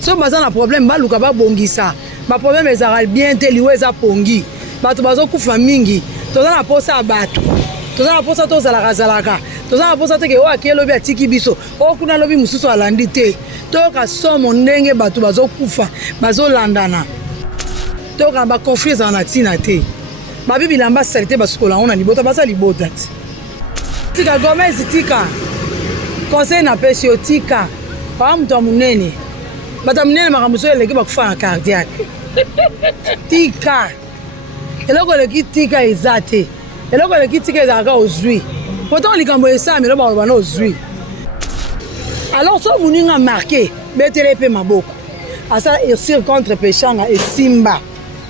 so baza na problème baluka babongisa ba problème ezara bien te liwe eza pongi bato bazokufa mingi toza na posa ya bato toza na posa tozalaka toza na posa teke oyo akeye lobi atiki biso oyo kuna lobi mosusu alandi te toyoka somo ndenge bato bazokufa bazolandana toyoka baconflit ezala na ntina te babi bilamba sali te basukola ngo na libota baza libota ti tika gomez tika conseil napesi yo tika paa moto ya monene bato ya monene makambo so eleki bakufa na cardiaque tika eloko eleki tika eza te eloko eleki tika ezalaka ozwi pourtant likambo esami elo bakoloba na ozwi alors so moninga marqué betele mpe maboko asala esir contre pechanga esimba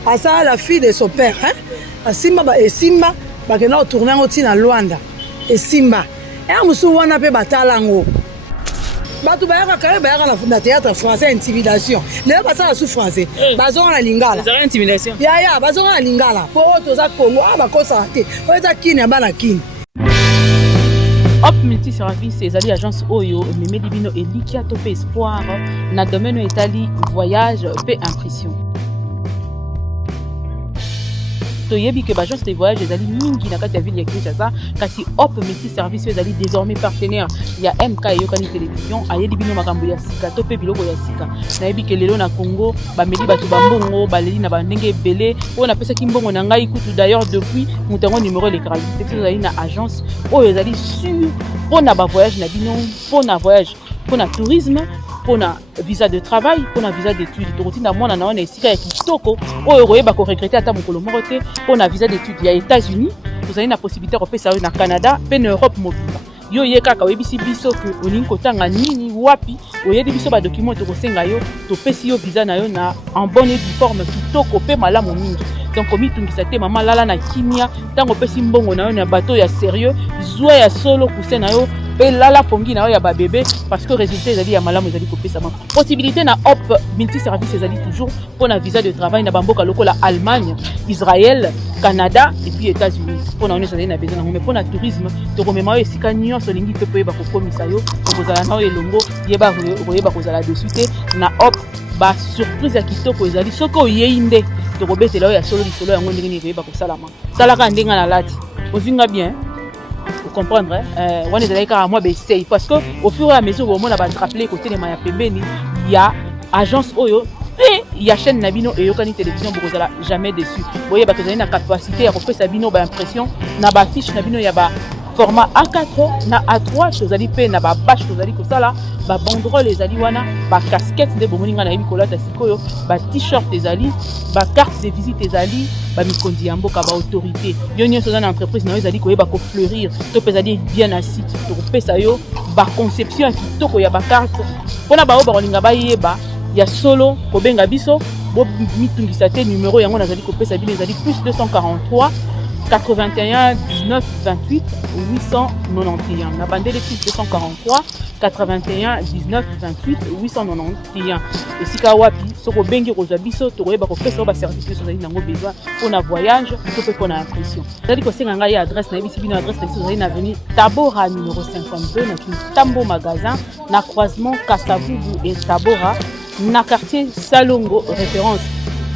asala la fille de son père asimba esimba bakenda kotourne yango ntina lwanda esimba eya mosusu wana mpe batala yango bato bayaka na théâtre français intimidation lelo basala su français bazonga na lingala yaya bazonga na lingala mpo oyo toza kongo bakosaka te oyo eza kini ya bana kini Op multiservice ezali agence oyo memeli bino elikia to pe espoir na domaine etali voyage pe impression toyebi ke agence de voyage ezali mingi na kati ya ville ya Kinshasa kasi Op multiservice ezali désormais partenaire ya MK eyokani télévision ayeli bino makambo ya sika to pe biloko ya sika nayebi ke lelo na Congo bameli bato bambongo baleli na bandenge ebele oyo napesaki mbongo na ngai kutu d'ailleurs depuis motango numéro électronique ezali na agence oyo ezali sur mpona bavoyage na bino mpona voyage mpona tourisme mpona visa de travail mpona visa d'étude tokotinda mwana na wana esika ya kitoko oyo koyeba koregrete ata mokolo moko te mpona visa d'étude ya États-Unis tozali na possibilité kopesa oyo na Canada mpe na Europe mobimba yo ye kaka oyebisi biso ke olingi kotanga nini wapi oyedi biso badocument tokosenga yo topesi yo visa na yo na en bonne et due forme kitoko mpe malamu mingi donc komitungisa te mama lala na kimia ntango opesi mbongo na yo na bato ya sérieux zwa ya solo kuse na yo mpe lala pongi na yo ya babebe parce que résultat ezali ya malamu ezali kopesama possibilité na Op multiservice ezali toujours mpona visa de travail na bamboka lokola Allemagne, Israël, Canada et puis États-Unis mpona ono ezali na besoin nango mais mpona tourisme tokomema yo esika nyonso olingi te mpo oyeba kokomisa yo okozala na yo elongo koyeba kozala dessus te na Op basurprise ya kitoko ezali soki oyei nde tokobetela oyo ya solo lisolo yango ndenge nini koyeba kosalama talaka ndenge na lati ozinga bien comprendre wana ezalaki kaka mwa besei parce que au fur et à mesure bomona batraple kotelema ya pembeni ya agence oyo mpe ya chaîne na bino eyokani télévision bokozala jamais déçu boyeba tozali na capacité ya kopesa bino baimpression na bafiche na bino ya format A4 na A3 tozali mpe na babashe tozali kosala babanderole ezali wana bacasquette nde bomoni nga nayebi kolata sikoyo bat-shirt ezali bacarte de visite ezali bamikondi ya mboka baautorité yo nyonso oza na entreprise na yo ezali koyeba kofleurir to mpe ezali bien assis tokopesa yo baconception ya kitoko ya bacarte mpona bao bakolinga bayeba ya solo kobenga biso bomitungisa te numero yango nazali kopesa bino ezali plus 243 81 19 28 891 na bandele plus 243 81 19 28 891 esika wapi soko bengi kozwa biso tokoyeba kopesa ba service nyonso ezali nango besoin mpona voyage to mpe mpona impression ezali kosenga ngai adresse nayebisi bino adresse na biso ezali na avenue Tabora numéro 52 na Kintambo magasin na croisement Kasavubu et Tabora na quartier Salongo référence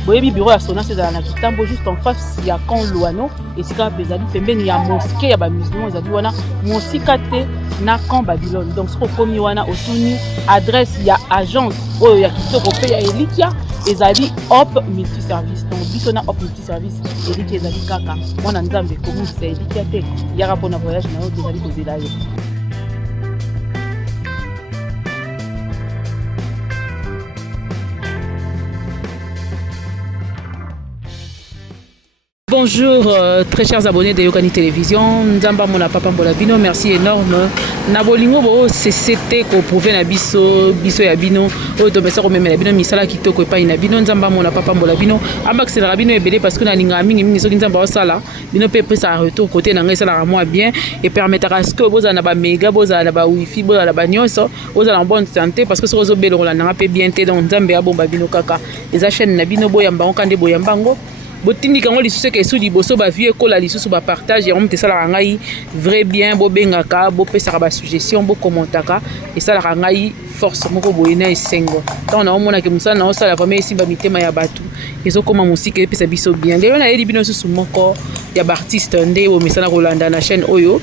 boyebi bureau ya Sonas ezala na Kitambo juste en face ya Camp Luano esika bezali pembeni ya mosquée ya bamusulman ezali wana mosika te na Camp Babylone donc soko komi wana otuni adresse ya agence oyo ya kitoko pe ya Elikia ezali Op multiservice donc biso na Op multiservice Elikia ezali kaka mwana nzambe komisa Elikia te yaka mpona voyage na yo tozali kozela yo. Bonjour très chers abonnés de Yokani Télévision. Nzamba mona papa mbola bino, merci énorme. Na bolingo bo CCT ko prouver na biso ya bino o to mesa ko memela bino misala kitoko epa ina bino nzamba mona papa mbola bino. Amba accélère bino ebele parce que na linga mingi soki nzamba osala bino pe sa retour côté na ngai sala moi bien et permettra ce que boza na ba méga boza na ba wifi boza na ba nyonso boza en bonne santé parce que so zo belo la na pe bien té donc nzambe abomba bino kaka. Eza chaîne na bino boyamba okande boyambango botindika ngo lisusu ke su liboso ba vie ko la lisusu ba partage ya mte sala ngai vrai bien bo bengaka bo pesa ba suggestion bo commentaka et sala ngai force moko boyena esengo tant na omona ke musala na osala vraiment esimba mitema ya batu ezokoma musika epesa biso bien lelo na yeli bino susu moko ya ba artiste nde bo mesana kolanda na chaîne oyo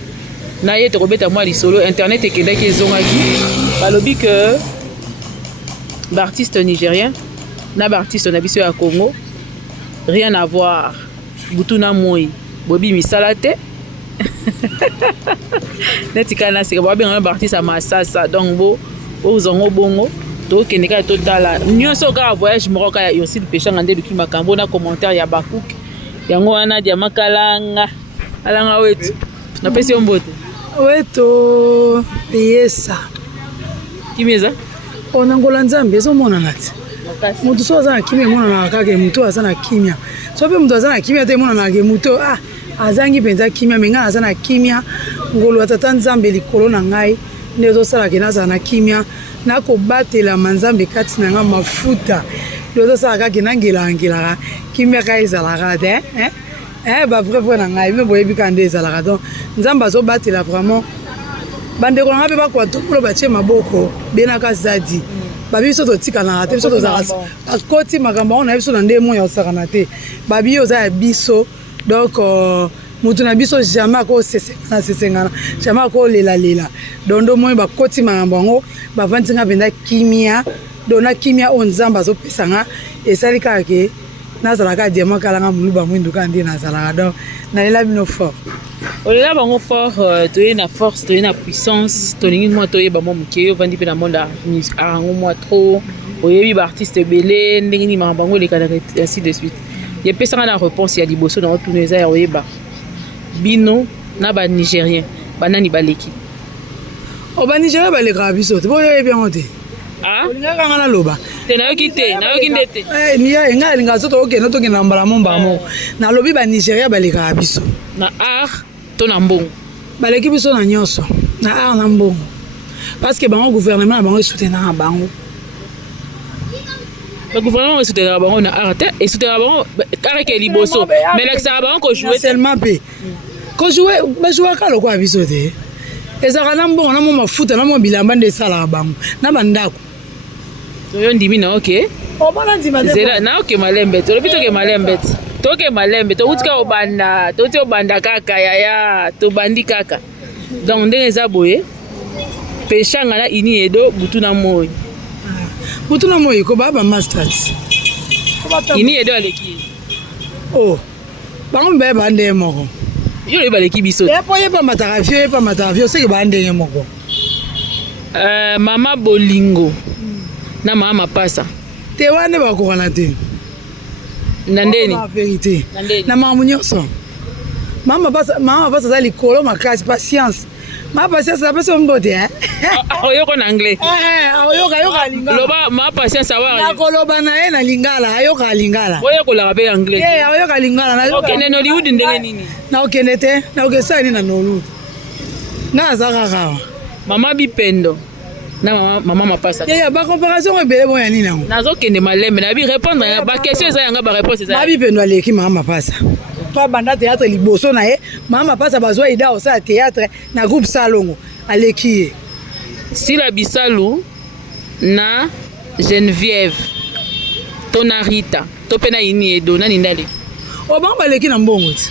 na ye tokobeta mwa lisolo internet ekendaki ezongaki balobi que ba artiste nigérien na ba artiste na biso ya Congo rien à voir butuna moi bobi misala te neti kana sika ba benga ba artiste masasa donc bo ozongo bongo to keneka to tala nyonso ka voyage moko ka yo site pêcher ngande luki makambo na commentaire ya bakuk yango wana dia makalanga alanga wetu na pesi ombote weto yesa kimeza onangola nzambe ezomona nati mutu so aza na kimia emonanaka kaka mutu aza na kimia so mpe mutu aza na kimia te emonanaka mutu azangi mpenza kimia me ngai aza na kimia ngolu atata nzambe likolo na ngai nde ezosalaka nazala na kimia nakobatelama nzambe kati na ngai mafuta nde ezosalaka ke nangelangelaka kimia ka ezalaka te bavrai na ngai me boyebika nde ezalaka donc nzambe azobatela vraiment bandeko na ngai mpe bakwatopulo batie maboko benaka zadi babi biso totikanaka te biso tozalaka bakoti makambo yango na biso na nde moya osakana te babi oza ya biso donc mutu na biso jamais akosesengana jamais akolelalela donc ndo moyi bakoti makambo yango bavandinga mpenza kimia donc na kimia oyo nzambe azopesanga esali kaka ke nazalaka diamant kalanga moluba mwindu kaka nde nazalaka donc nalela bino fort olela bango fort toye na force toye na puissance tolingi mwa toyeba mwa moke ovandi mpe na monde arango mwa trop oyebi baartiste ebele ndenge nini makambo yango elekanaka ainsi de suite yepesanga na réponse ya liboso na otuna eza ya oyeba bino na banigérien banani baleki banigérien balekaka biso te boyoyebi yango te olingaka nga naloba te nayoki te nayoki nde te ngai alingaka so tokokende tokenda mbala mombala moko nalobi banigérien balekaka biso na art to na mbongo baleki biso na nyonso na art na mbongo parce que bango gouvernement na bango esoutenaka bango gouvernement esoutenaka bango na art te esoutenaka bango kareke liboso mais lakisaka bango kojouer seulement mpe kojouer bajouaka lokola biso te ezalaka na mbongo na mwa mafuta na mwa bilamba nde esalaka bango na bandako toyo ndimi na oke obana ndima zela na oke malembe tolobi toke malembe toke malembe toutika obanda toti obanda kaka yaya tobandi kaka donc ndenge eza boye peshanga na ini edo butu na moi koba bamastrat ini edo aleki bango mbe bandenge moko yo lobi baleki biso po yepambataka vio seke bandenge moko mama bolingo na mama mapasa te wane bakokana te na ndeni vérité na makambo nyonso mama mapasa aza likolo makasi patience mama patience apesi ombo te oyoko na anglais ayoka lingala loba mama patience awa nakoloba na ye na lingala ayoka lingala oyokolaka mpe anglais ayoka lingala okende na Hollywood ndenge nini naokende te naokesala nini na Hollywood nga aza kaka mama bipendo na mama mapasa bacomparation ebele boya nini yango nazokende malembe nayebi répondre ya baquestion eza yanga baréponse eza mabipendo aleki mama mapasa to abanda théâtre liboso na ye mama mapasa bazwa ida osala théâtre na groupe salongo aleki ye Sila Bisalu na Geneviève to na Rita to pe na ini edo nani ndale bango baleki na mbongo ti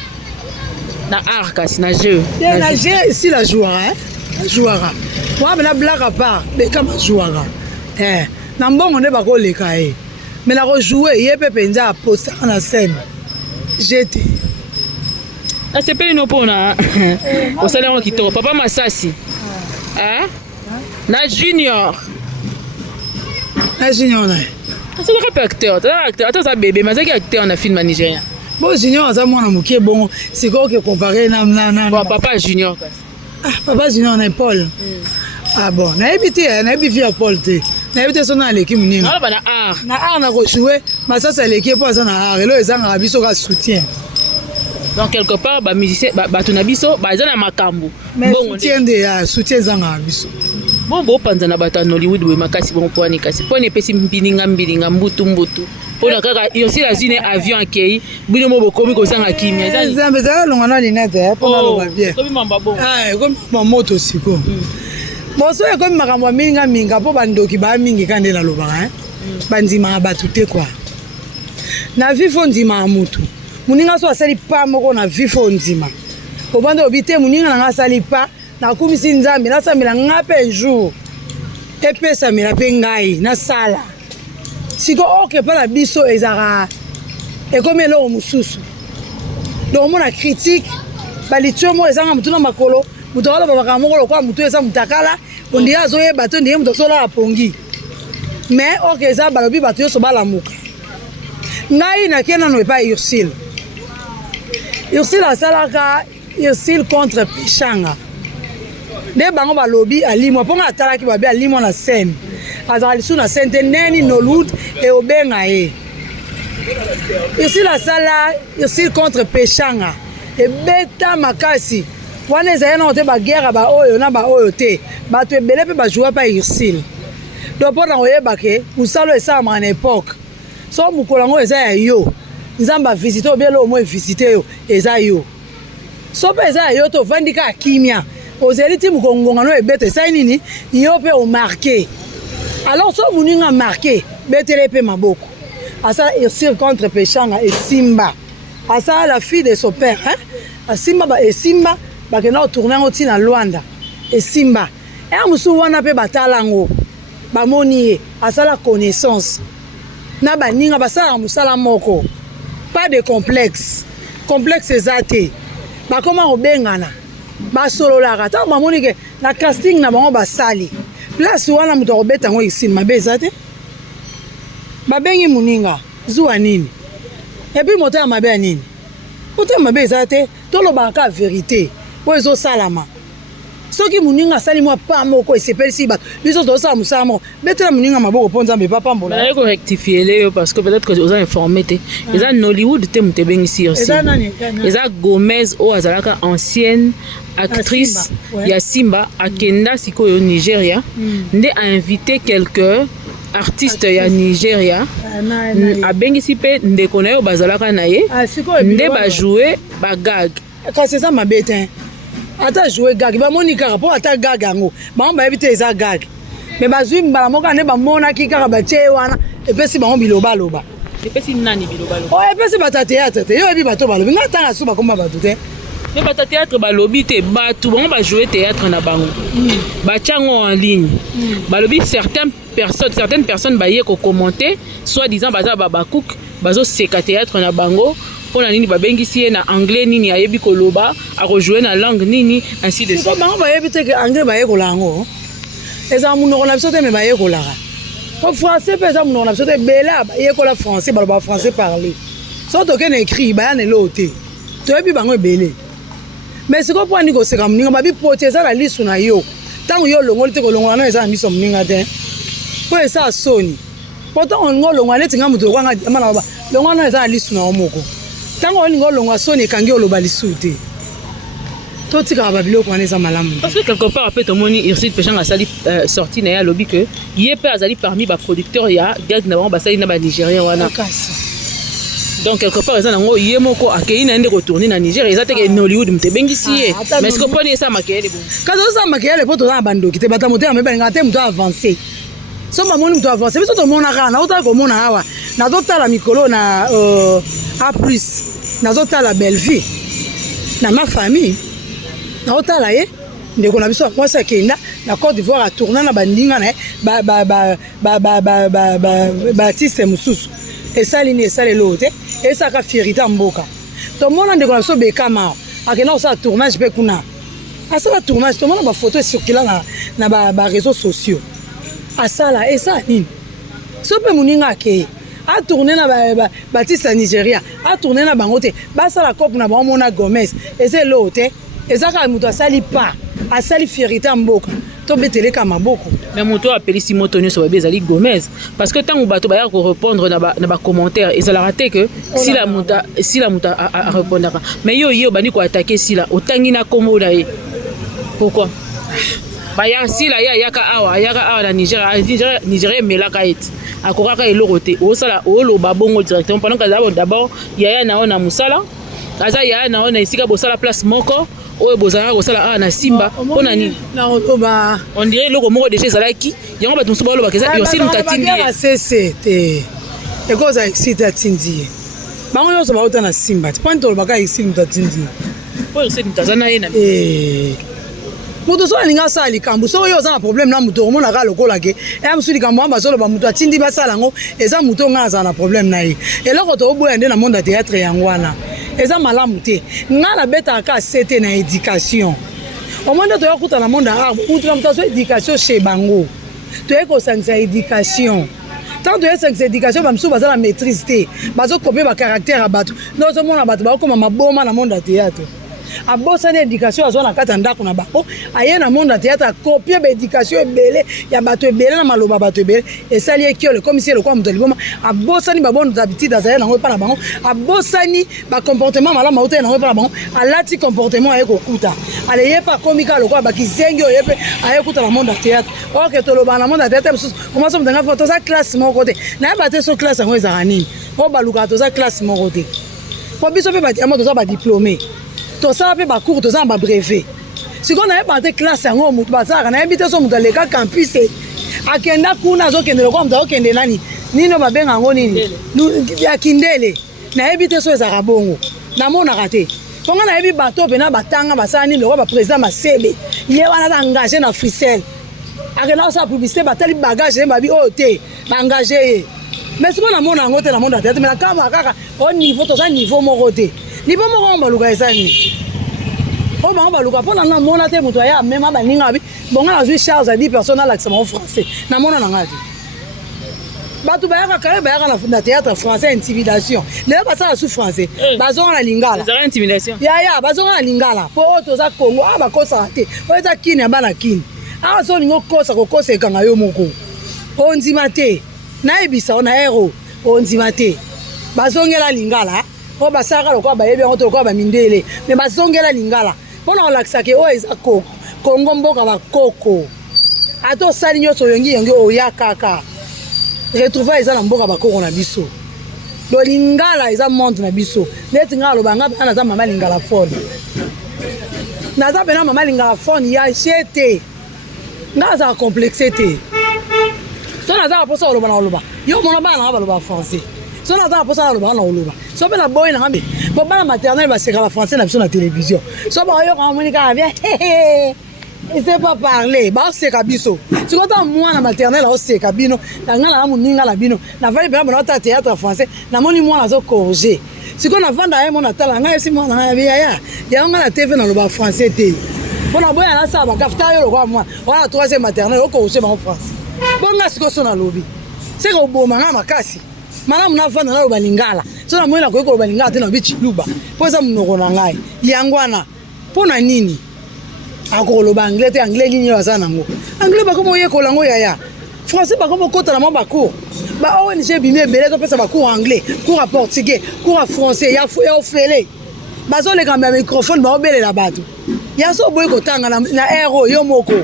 na art kasi na jeu na jeu si la jouera jouera moi na blague à part beka ma jouera na mbongo nde bakoleka ye mais na kojouer ye mpe mpenza apostaka na scène jete asepeli no mpona osala yango kitoko papa Masasi na junior na ye azalaka mpe acteur ata aza bebe mais azalaki acteur na film ya nigérien bo junior aza mwana moke bongo sikoyo ke compare na papa junior kasi papa junior na Paul bon nayebi te nayebi vi ya Paul te nayebi te so na aleki monene na art na kojouer Masasi aleki mpo aza na art elo ezangaka biso ka soutien donc quelque part bamusicien bato na biso baza na makambo soutien nde ya soutien ezangaka biso bon bopanza na bato ya Nollywood boye makasi bongo po wani kasi po epesi mbilinga mbutu pona kaka aussi la zine avion akei bino mo bokomi ko sanga kimia zambe za longana linete pona lo bien komi mamba bon komi mamoto siko boso e komi makambo minga po bandoki ba mingi kande na lobaka bandima batu te kwa na vifo ndima mutu muninga so asali pa moko na vifo ndima obanda obite muninga na ngasali pa na kumisi nzambe na samela ngape jour epesa mela pe ngai na sala siko oke pa la biso ezara ekomi eloko mosusu donc mona critique balitio mo ezanga mutu na makolo mutu akala babaka moko lokola mutu eza mutakala ondiri azoyeba to ndenge mutu azola apongi mais oke eza balobi bato nyonso balamuka ngai nakie nano epai Ursule asalaka Ursule contre Pechanga nde bango balobi alimwa mponga atalaki babi alimwa na scène azala lisu na scène te neni Nollywood eobenga ye Ursule asala Ursule contre Pechanga ebeta makasi wana ezali nano te baguerre baoyo na baoyo te bato ebele mpe bajoua pa Ursule donc mpo na koyeba ke mosalo esalamaka na époque so mokolo yango eza ya yo nzambe avisite obiele omo evisite yo eza yo so mpe eza ya yo te ovandi ka akimia ozeli ti mokongongano ebete esali nini yo mpe omarke alors so moninga marke betele mpe maboko asala Ursule contre Pechanga esimba asala la fille de son père asimba esimba bakenda kotourne yango ntina Lwanda esimba ya mosusu wana mpe batala yango bamoni ye asala connaissance na baninga basalaka mosala moko pas de complexe eza te bakoma kobengana basololaka ntango bamoni ke na casting na bango basali place wana moto akobeta yango Ursule mabe eza te babengi moninga zuwa nini epuis moto ya mabe ya nini moto ya mabe eza te tolobaka vérité oyo ezosalama soki moninga asali mwa pa moko esepelisi bato biso tozosala mosala moko betela moninga maboko mpo nzambe papambola naye korectifie le parce que peut-être que oza informé te eza Nollywood te moto ebengisi Ursule eza Gomez oyo azalaka ancienne actrice ya Simba akenda sikoyo Nigeria nde ainvité quelqu'un artiste ya Nigeria abengisi mpe ndeko na yo bazalaka na ye nde bajoue bagag kasi eza mabe te ata jouer gag bamoni kaka mpo ata gag yango bango bayebi te eza gag me bazwi mbala moko nde bamonaki kaka batie wana epesi bango bilobaloba epesi nani bilobaloba o epesi bato ya théâtre te yo yebi bato balobi nga ntanga so bakoma bato te me bato ya théâtre balobi te bato bango bajoue théâtre na bango batiango en ligne balobi certaines personnes baye kokommente soit disant baza babakook bazoseka théâtre na bango mpona nini babengisi ye na anglais nini ayebi koloba akojoue na langue nini ainsi de suite bango bayebi te ke anglais bayekola yango ezala monoko na biso te me bayekolaka po français mpe eza monoko na biso te ebele bayekola français baloba français parler so tokende écrit bayanelo te toyebi bango ebele mais siko mpo ani koseka moninga babi poti eza na lisu na yo ntango yo olongoli te kolongola no eza na miso moninga te mpo eza soni po ntango olinga olongwa neti nga moto okwanga diama na loba longwa no eza na lisu na yo moko ntango olinga olongwa soni ekangi oloba lisu te totikaka babiloko wana eza malamu parce que quelque part apres tomoni Ursule Pechanga asali sorti na ye alobi ke ye mpe azali parmi baproducteur ya gag na bango basali na banigérien wana donc quelque part eza nango ye moko akei na ye nde kotourne na Niger eza teke Nollywood moto ebengisi ye mais siko mponi esa makeyele bongo kasi ozosala makeyele mpo toza na bandoki te bata moto ya mebalingaka te moto avancé so bamoni moto avancé biso tomonaka naotala komona awa nazotala mikolo na A plus nazotala Bellevue na ma famille naotala ye ndeko na biso mwasi akenda na Côte d'Ivoire atourna na bandinga na ye baartiste mosusu esali ni esali elo te esaka fierité mboka tomona ndeko na biso Bekama akenda kosala tournage mpe kuna asala tournage tomona bafoto esirkula na baréseaux sociaux asala esala nini so mpe moninga akeye atourne na baartiste ya Nigeria atourne na bango te basala cope na bango mona Gomez eza elo te ezaka moto asali pa asali fierité mboka tobeteleka maboko mais moto apelisi moto nyonso babi ezali Gomez parce que ntango bato bayaka korépondre na bacommentaire ezalaka te ke sila moto arépondaka mais yo obandi koatake sila otangi na kombo na ye pourquoi baya sila ye ayaka awa na Nigeria emelaka ete akokaka eloko te osala oloba bongo directement pendant que d'abord yaya na ona musala aza yaya na ona esika bosala place moko oyo bozalaka kosala na simba mpona nini on dirait eloko moko déjà ezalaki yango bato mosusu balobaka eza yosili moto atindi sese te ekoza exite atindi ye bango nyonso bauta na simba te mponi tolobaka esili moto atindi ye po esili moto aza na ye na moto so alingi asala likambo soki oyo oza na problème na moto omonaka lokola ke eya mosusu likambo wana bazoloba moto atindi basala yango eza moto ngai azala na problème na ye eloko tooboya nde na monde ya théâtre yango wana eza malamu te ngai nabetaka ase te na éducation omoi nde toyokuta na monde arabe utuna moto azo éducation chez bango toyei kosangisa éducation tant toyesangisa éducation bamisusu baza na maîtrise te bazokopie bacaractère ya bato nde ozomona bato bakokoma maboma na monde ya théâtre abosani éducation azwa na kati ya ndako na bango aye na monde ya théâtre akopie baéducation ebele ya bato ebele na maloba bato ebele esali ekiole comme si elokwa moto liboma abosani babono d'habitude azali nango epa na bango abosani bacomportement malamu auta ye nango epa na bango alati comportement aye kokuta aleye pa komika lokola bakizengi oye mpe aye kuta na monde ya théâtre oke toloba na monde ya théâtre mosusu komanso motenga fo toza classe moko te nayeba te so classe yango ezaka nini o balukaka toza classe moko te po biso mpe batiamo toza badiplômé tosala mpe bacours toza na babrevet sikoyo nayeba te classe yango motu basalaka nayebi te so moto aleka campus akenda kuna azokende lokola moto azokende nani nini babenga yango nini ya kindele nayebi te so ezalaka bongo namonaka te mponga nayebi bato mpena batanga basala nini lokola baprésident masebe ye wana aza engage na frisel akenda kosala publicité batali bagage ye babi oyo te baengage ye mais sikoyo namona yango te na monde ya théâtre mais nakama kaka o niveau toza niveau moko te niveau moko ngo baluka eza nini o bango baluka mpo nanga mona te moto aya amema baninga abi bonga nazwi charge ya 10 personnes alakisa bango français namona nanga te bato bayaka kaye bayaka na théâtre français intimidation lelo basala su français bazonga na lingala yaya bazonga na lingala mpo oyo toza congo awa bakosaka te oyo eza kini ya bana kini awa so olingi okosa kokosa ekanga yo moko ondima te nayebisa o na ero ondima te bazongela lingala po basalaka lokola bayebi yango to lokola bamindele me bazongela lingala mpona kolakisaka oyo eza kongo mboka bakoko ata osali nyonso oyongi yongi oya kaka retrouva eza na mboka bakoko na biso lolingala eza monde na biso neti ngai aloba ngai mpena naza mama lingala fone naza mpena mama lingala fone ya je te ngai azaka complexe te so nazaka mposa koloba na koloba yo mona bana nanga baloba français so nazaka mposa na loba na koloba so mpe na boyi nanga mbe po bana maternel baseka bafrançais na biso na télévision so bakoyoka moni kaka bien il sait pas parler baoseka biso sikoyo ta mwana maternel aoseka bino na ngai nanga moninga na bino navandi mpena bona ota théâtre français namoni mwana azocorge sikoyo navanda ye mona tala ngai esi mwana ngai yaya yango ngai na tv naloba français te mpo na boya nasala bakafuta yo lokola mwana wana 3e maternel ocorge bango français bonga sikoyo so nalobi seka oboma ngai makasi malamu navanda naloba lingala so namoni nakoki koloba lingala te nabi chiluba mpo eza monoko na ngai yango wana mpo na nini akoloba anglais te anglais nini oyo aza nango anglais bakomi oyekola yango yaya français bakomi okota na mwa bacours ba ONG ebimi ebele topesa bacours anglais cours ya portugais cours ya français ya ofele bazoleka ya microphone baobelela bato ya so oboyi kotanga na ero yo moko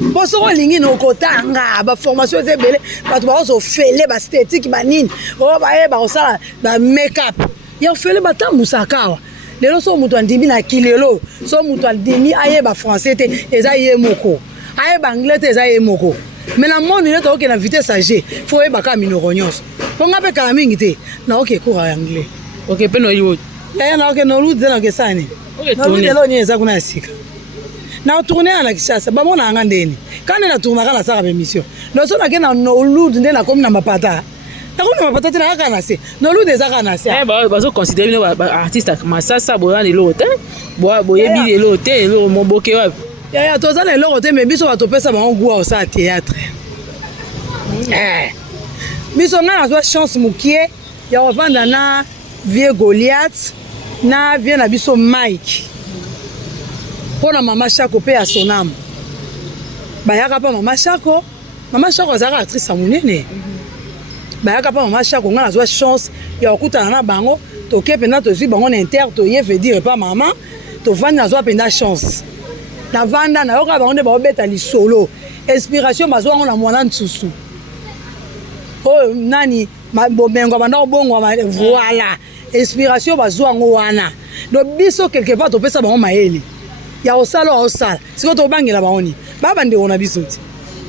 mpo soko olingi na okotanga baformation eza ebele bato baozofele bastétique banini oyo bayeba kosala bamake-up ya ofele batambusaka awa lelo so moto andimi na kilelo so moto andimi ayeba français te eza ye moko ayeba anglais te eza ye moko me na monde nde tokoke na vitesse age fo oyebaka minoko nyonso mpo nga mpe kala mingi te naoke cours ya anglais ok mpe noyi oti yaya naoke noluti te naoke sani noluti elo nini eza kuna ya sika na otourne ya na Kinshasa bamona yanga ndeni kande na tournaka nasaka bémission noso nake na noluti nde nakomi na mapata nakomi na mapata te nakaka na se noluti ezaka na se bazoconsidere bino baartiste masasa boyana eloko te boyebi eloko te eloko moboke wapi yaya toza na eloko te me biso batopesa bango gwa osala théâtre biso ngai nazwa chance mokie ya kovanda na vie Goliath na vie na biso Mike mpo na mama Shako mpe ya Sonam bayaka mpa mama Shako azalaka actrice ya monene bayaka mpa mama Shako ngai nazwa chance ya kokutana na bango toke mpena tozwi bango na inter toye fe dire pa mama tovandi nazwa mpena chance navanda nayoka bango nde baobeta lisolo inspiration bazwa yango na mwana nsusu oh nani bomengo banda bongo voilà inspiration bazwa ngo wana donc biso quelque part to pesa bango maele ya osala siko to bangela baoni baba ndeko na biso ti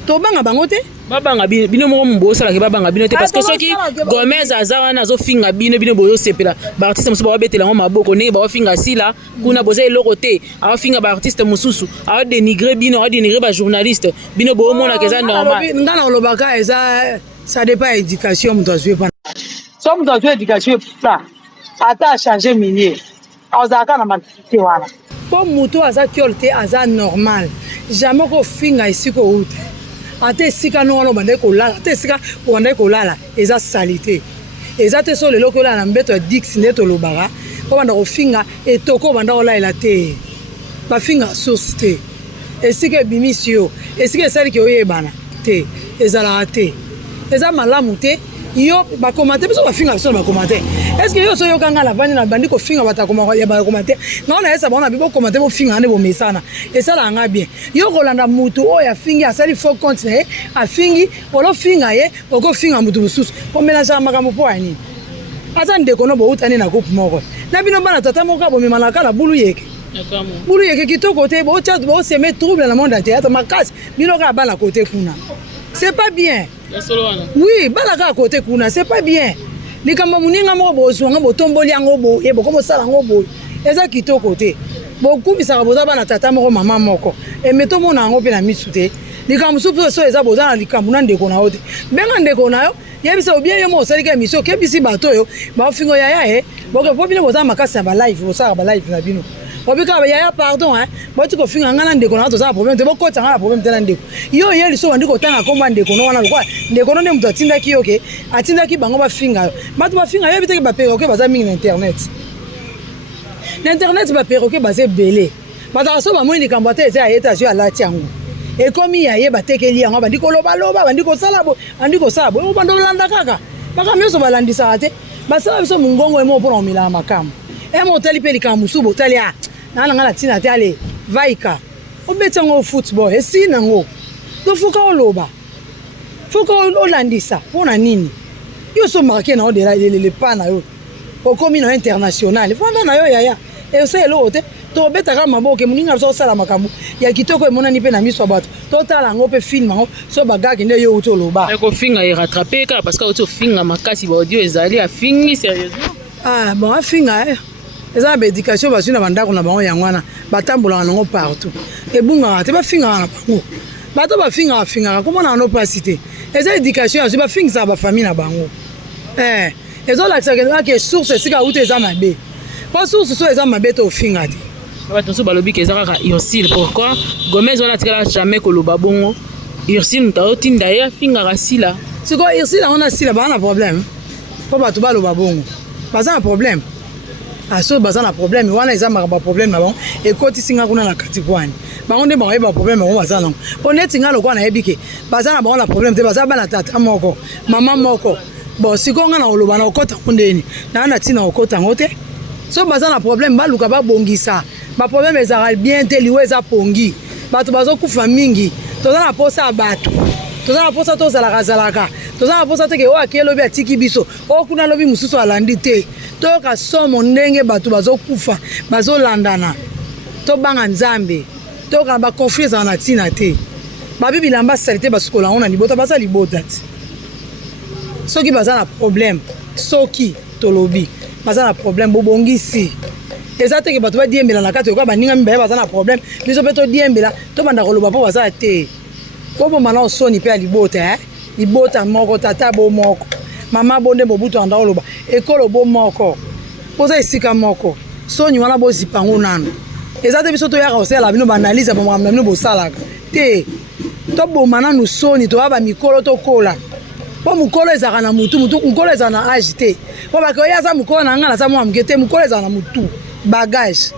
to banga bango te babanga bino moko mbosala ke babanga bino te parce que soki Gomez azawana azofinga bino boyo sepela ba artiste mususu ba betela ngo maboko ne ba finga sila kuna boza eloko te a finga ba artiste mususu a dénigrer bino a dénigrer ba journaliste bino boyo mona ke za normal ngana olobaka eza ça dépend éducation muto azwe pa so muto azwe éducation pa ata changer milieu azaka na matite wana po muto aza kiolte aza normal jamais ko finga ici ko ute ate sika no wana bande ko lala ate sika bande ko lala eza salité eza te so lelo ko lala mbeto dix neto lobara ko banda ko finga etoko banda ko lala te ba finga source te esika bimisio esika sali ke oyebana te ezala te eza malamu te yo ba commenter biso ba finga biso ba commenter est-ce que yo so yo kanga la bandi na bandi ko finga bata comment ya ba commenter na ona esa bona bibo commenter bo finga ne bo mesana esala nga bien yo kolanda mutu o ya fingi asali faux compte ne a fingi olo finga ye oko finga mutu bususu ko mélanger makambo po ani asa ndeko no bo utani na groupe moko na bino bana tata moko bo memana kala bulu yeke bulu yeke kitoko te bo chat bo se met trouble na monde entier ma casse bino ka bala côté kuna c'est pas bien. Oui, balaka à côté kuna, c'est pas bien. Ni kama muninga mo bozo nga botomboli yango bo e boko mosala ngo bo. Eza kito côté. Beaucoup bisaka boza bana tata moko mama moko. E meto mona ngo pe na misute. Ni kama supu so eza boza na likambu na ndeko na ote. Benga ndeko na yo, yebisa obien yo mo sali ka mission ke bisi bato yo, ba fingo ya boko po bino boza makasa ba live, boza ba live na bino. Obika ba ya pardon boti ko finga ngana ndeko na to za problème te boko tanga problème te na ndeko yo yeli so ndiko tanga komba ndeko no wana kwa ndeko no ne muto atinda ki yoke atinda ki bango ba finga batu ba finga yo biteke ba perroquet baza mingi na internet ba perroquet baza belé bata so ba mwini kambate eza yeta sur la tiango e komi ya ye batekeli yango bandiko loba bandiko salabo bandiko sabo o bando landa kaka baka myoso balandisa te basala biso mungongo emo pona omila makam emo tali pe likamusubo tali na ngala tina te ale vaika obetsa ngo football esina ngo do fuka oloba fuka olandisa pona nini yo so marqué na odela le pana yo o komino international fanda na yo yaya e so elo te to beta ka maboke muninga so sala makambu ya kitoko emona ni pe na miso bato to tala ngo pe film ngo so bagaki nde yo uto loba e ko finga e rattraper ka parce que auto finga makasi ba audio ezali a fingi sérieusement bon a finga eza ba éducation ba suna bandako na bango yangwana batambola nango partout e bunga te ba finga na bango bato ba finga comment na no pasité eza éducation ya ba finga ba famille na bango ezo la tsaka ke source sika uto eza mabe pas source so eza mabe to finga te bato so balobi ke eza kaka Ursile pourquoi Gomez wana tikala jamais koloba bongo Ursile mutaotinda ya finga rasila siko Ursile on a sila ba na problème po bato baloba bongo baza na problème aso baza na problème wana eza maka ba problème na bango ekoti singa kuna na kati kwani bango nde bango ba problème bango baza nango honnête ngalo kwa na yebike baza na bango la problème te baza bana tata moko mama moko bon siko nga na oloba na okota kundeni na tina okota ngote so baza na problème baluka ba bongisa ba problème ezara bien te liwe eza pongi bato bazo kufa mingi toza na posa bato toza na posa to zalaka toza na posa te ke o akelo bi atiki biso o kuna lobi mususu alandi te toka somo ndenge bato bazokufa bazolandana to banga nzambe toka ba confiance na tina te babibi lamba salite basukola ona libota basa libota ti soki baza na problème soki tolobi baza na problème bobongisi eza te ke bato ba diembela na kati yoka baninga mibaya baza na problème biso pe to diembela to banda koloba po baza te ko bomana osoni pe libota libota moko tata bo moko mama bonde bobuto anda oloba ekolo bo moko poza esika moko soni wana bo zipango nano ezate biso to yaka osala bino ba analyse ba mwamna bino bo salaka te to bomana no soni to aba mikolo to kola po mukolo ezaka na mutu mukolo ezaka na age te po ba ko yaza mukolo na ngala sa mwa mgete mukolo ezaka na mutu bagage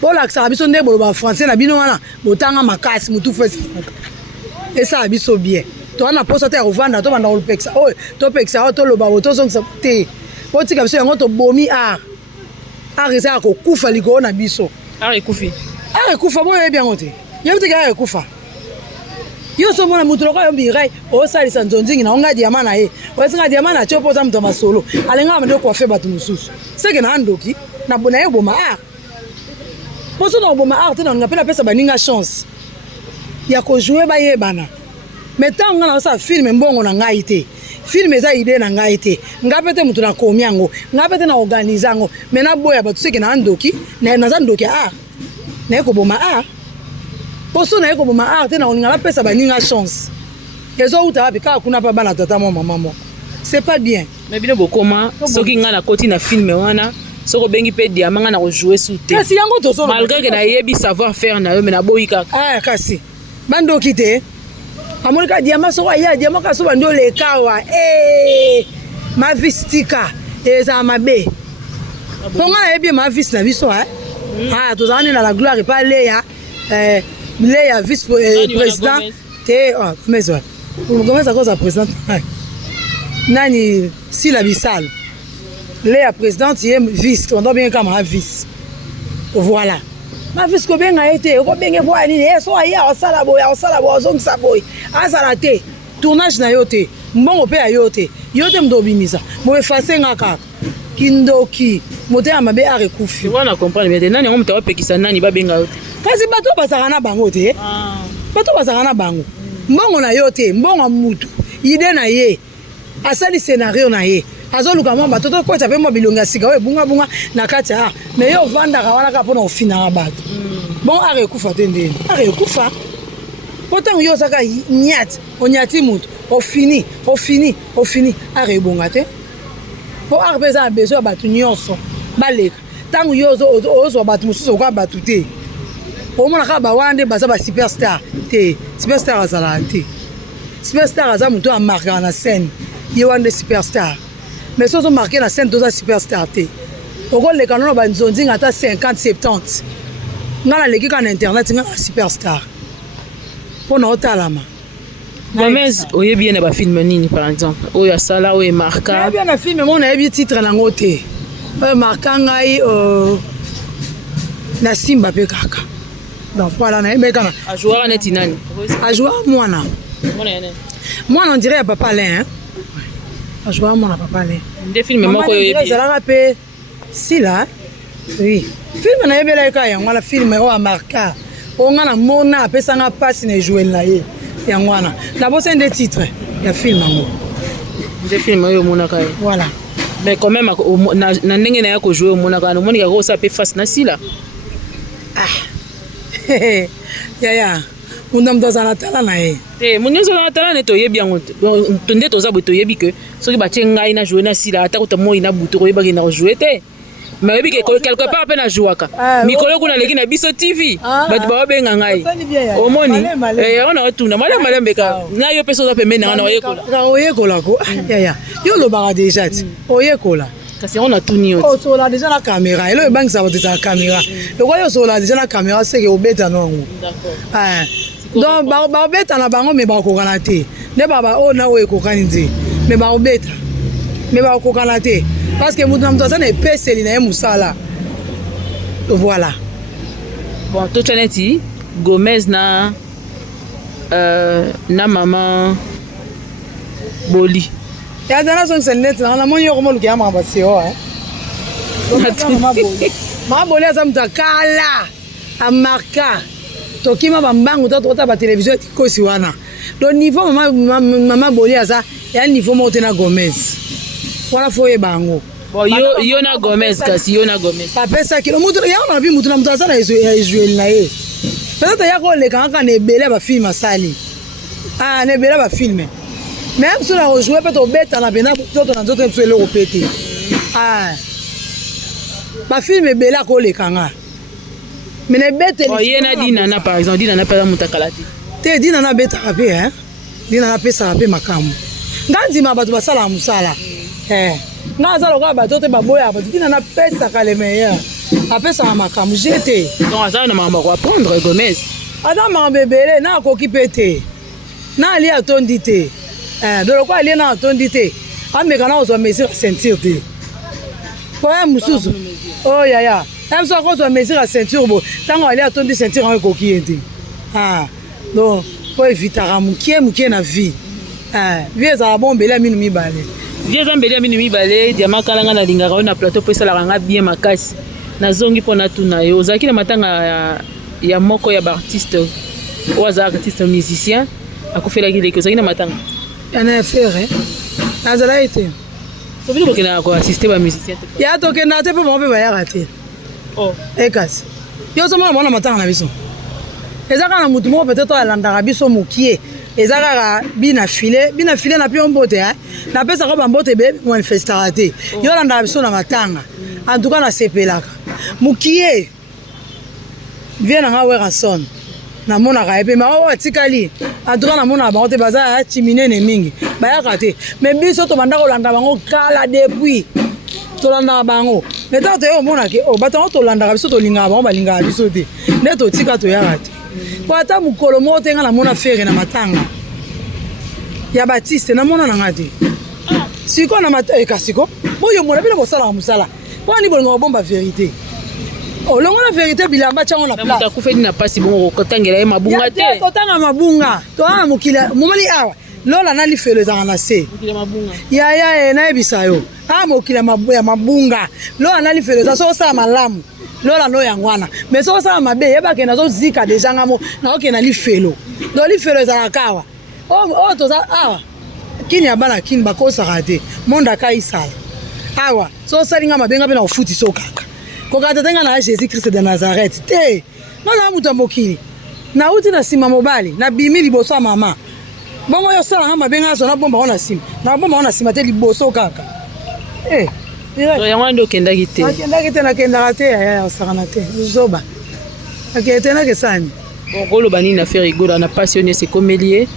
po la ksa biso nde bolo ba français na bino wana botanga makasi mutu fesa esa biso bien to ana posa te rovanda to banda olpexa to pexa to loba to zongsa te potika biso yango to bomi eza ko kufa liko na biso ekufi ekufa bo ye bien ote yebite ka ekufa yo so mona mutu lokola yo birai osalisa nzonzingi na onga diama na ye oyesinga diama na tio poza mutu masolo alenga mande koafe bato mosusu seke na andoki na bona ye boma art poso na boma art na ngapela pesa baninga chance ya kojouer bayebana mais tant nga na osa film mbongo na ngai te film eza idée na ngai te nga pete mutu na komi yango nga pete na organise yango mais na boya bato seke na andoki na naza ndoki art na ye koboma art poso na ye koboma art te na olinga la pesa baninga chance ezouta wapi kaka kuna mpa bana tata mo mama mo c'est pas bien mais bino bokoma soki nga na koti na film wana soko bengi pe diama nga na kojouer sous te kasi yango tozo malgré que na yebi savoir faire na yo mais na boyi kaka kasi bandoki te amoni ka diama soko ya diama ka so bando le kawa ma vistika eza mabe ponga na yebi ma vis na biso tozani na la gloire pas leya Léa vice-président te mais comment ça cause la présidente nani si la bisal Léa présidente y est vice on doit bien comme un vice voilà ma vice ko benga été ko benga boya nini so aya osala boya ozongisa boy azala te tournage na yote mbongo pe ayote yote mdobimisa mo effacer nga kaka kindoki motema mabe arekufi wana comprendre bien nani ngo mtawa pekisa nani babenga yote kasi bato bazaka na bango te bato bazaka na bango mbongo na yo te mbongo mutu ide na ye asali scénario na ye azoluka mwa bato tokota mpe mwa bilongi ya sika oyo ebungabunga na kati ya mais yo ovandaka wana kaka mpona ofinaka bato bon ara ekufa te ndeni ara ekufa po ntango yo ozaka nyati onyati mutu ofini ara ebonga te po ara mpe eza na besoin ya bato nyonso baleka ntango yo ozwa bato mosusu okoya bato te omona kaka bawande baza ba superstar te superstar azalaka te superstar aza moto amarkaka na scène ye wana nde superstar mais so ozomarke na scène toza superstar te okoleka nono banzonzinga ata 50-70 nga naleki kaka na internet nga na superstar mpo na otalama Gomez oyebi ye na bafilme nini par exemple oyo asala oyo emarka nayebi ye na filme mo nayebi titre nango te oyo emarka ngai na simba mpe kaka donc voilà nayebi kana ajouara neti nani ajouara mwana on dirait ya papa Alain ajouara mwana papa Alain nde filme moko oyo oyebi ezalaka mpe sila oui filme nayebela ye kaka yango wana filme oyo amarka oyo nga na mona apesanga mpasi na ejoueli na ye yango wana nabosa nde titre ya filme yango nde filme oyo omonaka ye voilà mais quand même na ndenge na ye kojoue omonaka omonika kosa mpe face na sila yaya mundamutu azala na tala na ye te munyonso na tala ne toyebi yango nde toza boye toyebi ke soki batie ngai na joue na sila ata kuta moi na butu koyebaki na kojoue te mais oyebi ke quelque part mpe na jouaka mikolo kuna leki na biso tv bato baobenga ngai omoni yango na otuna malembeka na yo mpe soza pembeni nanga na oyekola oyekolako yaya yo olobaka deja ti oyekola kasi yango natuni yo osola deja na caméra elo ebangisa bato ezala caméra lokwa yo osola deja na caméra seke obeta nango donc baobeta na bango me bakokana te nde baba oyo na oyo ekokani te me baobeta me bakokana te parce que mutu na mutu aza na epeseli na ye mosala voilà bon totya neti Gomez na mama Boli yaza nazongisa lineti nanga namoni yoko moluka ya makambo aseo mama Boli aza mutu akala amarka tokima bambangu to tokota batelevizio etikosi wana do niveau mama Boli aza ya niveau moko te na Gomez wana fo oyeba yango yo na Gomez kasi yo na Gomez apesaki yango na bi mutu na mutu aza na ejueli na ye peut-être ya koleka kaka na ebele ya bafilme asali na ebele ya bafilme même so na kojoue mpe tobetana mpena nzoto na nzoto biso eloko mpe te bafilme ebele akoleka nga me na ebeteli ye na dinana par exemple dinana mpe aza moto akala te dinana abetaka mpe dinana apesaka mpe makambo nga ndima bato basalaka mosala nga aza lokola bato te baboyaka bato dinana apesaka le meilleur apesaka makambo je te donc aza na makambo akoaprendre Gomez aza makambo ebele na akoki mpe te na alie atondi te do lokola alie na atondi te ameka na kozwa mesure ya ceinture te po ya mosusu oyo yaya ya mosusu akozwa mesure ya ceinture bo ntango alie atondi ceinture yango ekoki ye te donc po evitaka mukie na vie vie ezala bon mbele ya minu mibale vie eza mbele ya minu mibale diama kalanga nalingaka oyo na plateau po esalaka nga bien makasi nazongi mpo natuna yo ozalaki na matanga ya moko ya baartiste oyo azalaka artiste musicien akufelaki leki ozalaki na matanga yana affaire nazalaki te obili kokendaka koassiste bamusicien ya tokendaka te mpo bango mpe bayaka te ekasi yo ozomona mwana matanga na biso eza kaka na mutu moko peut-être alandaka biso mokie eza kaka bina file na pio mbote napesaka bambote ebe manifestaka te yo alandaka biso na matanga en tout cas nasepelaka mokie vie nanga werason namonaka ye mpe maoyo atikali en tout cas namonaka bango te baza chiminene mingi bayaka te mais biso tobanda kolanda bango kala depuis tolandaka bango mais ntango toye omonake bato yango tolandaka biso tolingaka bango balingaka biso te nde totika toyaka te po ata mokolo moko te nga namona fere na matanga ya batiste namona nanga te siko na kasiko boyo mona bino bosalaka mosala mponi bolingaka bomba verité olongo na verité bilamba tiango na place akufeli na pasi bongo kotangela ye mabunga te totanga mabunga toana mokili momoni awa lola na lifelo ezaka na se yaya nayebisa yo mokili ya mabunga lola na lifelo eza so osala malamu lola no yango wana mais so osala mabe yebake nazozika deja ngamo nakokenda lifelo do lifelo ezalaka awa oyo toza awa kini ya bana kini bakosaka te monde akaisala awa so osalinga mabenga mpe na kofuti so kaka kokata te nga na jésus christ de nazareth te nazala moto ya mokili nauti na nsima mobali nabimi liboso ya mama bongo oyo osalanga mabenga aso nabomba ngo na nsima nabomba ngo na nsima te liboso kaka yango nde okendaki te nakendaka te yaya osakana te zoba nakende te nakesani oloba nini na faire rigola na pasi oyo nyonso ekomeli ye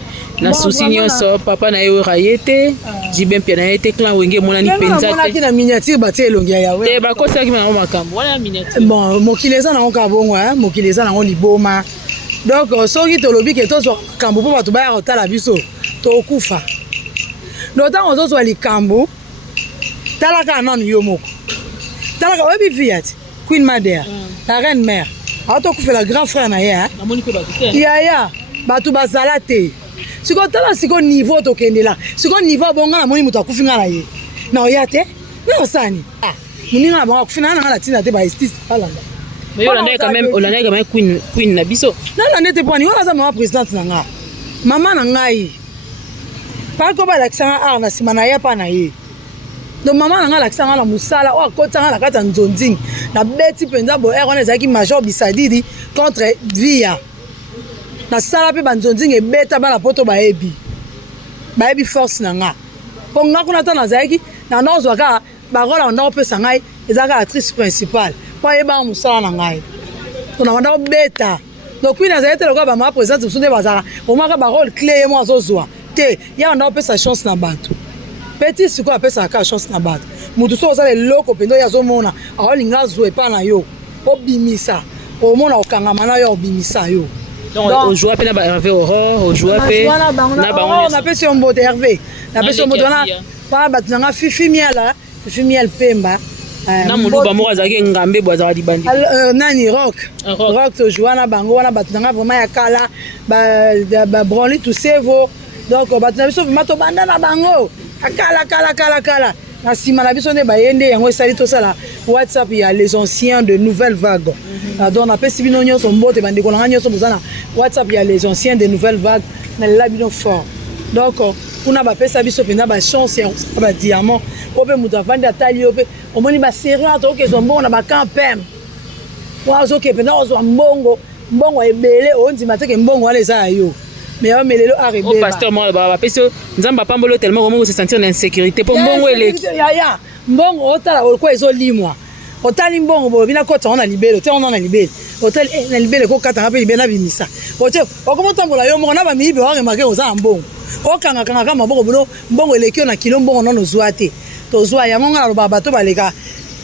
na susi nyonso papa na ye oyo aye te jibe mpia na ye te clan wenge emonani mpenza te na miniature batie elongi ya yawe te bakosaki nango makambo wana ya miniature bon mokili eza nango kaka bongo mokili eza nango liboma donc soki tolobi ke tozwa makambo mpo bato bayaka kotala biso tokufa donc ntango tozwa likambo talaka nanu yo moko talaka oyebi viati queen madere la reine mère aotokufela grand frère na ye yaya bato bazala te siko tala siko niveau tokendela siko niveau bonga namoni moto akufi nga na ye na oya te na osani moninga na bango akufi na nanga na ntina te baestis alanda olandaki quand même queen na biso nalande te mponi wana aza mama présidente na nga mama na ngai pako balakisanga art na nsima na ye mpa na ye donc mama na nga alakisanga na mosala oyo akotanga na kati ya nzonzingi nabeti mpenza boer wana ezalaki major bisadidi contre via nasala mpe banzonzingi ebeta bana poto bayebi force na nga mpo nga kuna ta nazalaki na nozwa kaka barole ya ndako opesa ngai ezalaka actrice principale mpo ayebanga mosala na ngai to na banda kobeta donc kuini azalaki te lokola bamama présidente mosu nde bazalaka omaka barole clé ye mo azozwa te ya banda kopesa chance na bato petit sikoyo apesaka kaka chance na bato motu so osala eloko mpenza oyo azomona aolinga azwa epa na yo obimisa omona okangama na yo obimisa yo ojoua mpe na baherve aurore ojoua mpe na bango napesi yo mbote herve napesi yo mbote wana bato nanga fifi miel pemba na moluba moko azalaki ngambe bo azalaka libandi nani rock tojoua na bango wana bato nanga vraimen ya kala babronli tusevo donc bato na biso vraimen tobanda na bango kala na nsima na biso nde baye nde yango esali tosala whatsapp ya les anciens de nouvelle vague donc napesi bino nyonso mbote bandeko nanga nyonso boza na whatsapp ya les anciens de nouvelle vague nalela bino fort donc kuna bapesa biso mpenza bachance ya kosala badiamant po mpe moto avandi atali yo mpe omoni baserie tokezwa mbongo na bakamp pem wazoke mpenza ozwa mbongo ebele ondima teke mbongo wana eza ya yo mais on met le au pasteur moi ba pesi nzamba pambolo tellement comment se sentir en insécurité pour mbongo eleki ya mbongo otala ko ezolimwa otali mbongo bo bina kota on a libéré te on a libéré hotel na libéré ko kata ngape libéré na bimisa ote okomotambola yo moko na ba mibe wa remarquer oza mbongo okanga kanga maboko bono mbongo eleki na kilo mbongo nono zwa te to zwa ya monga na bato baleka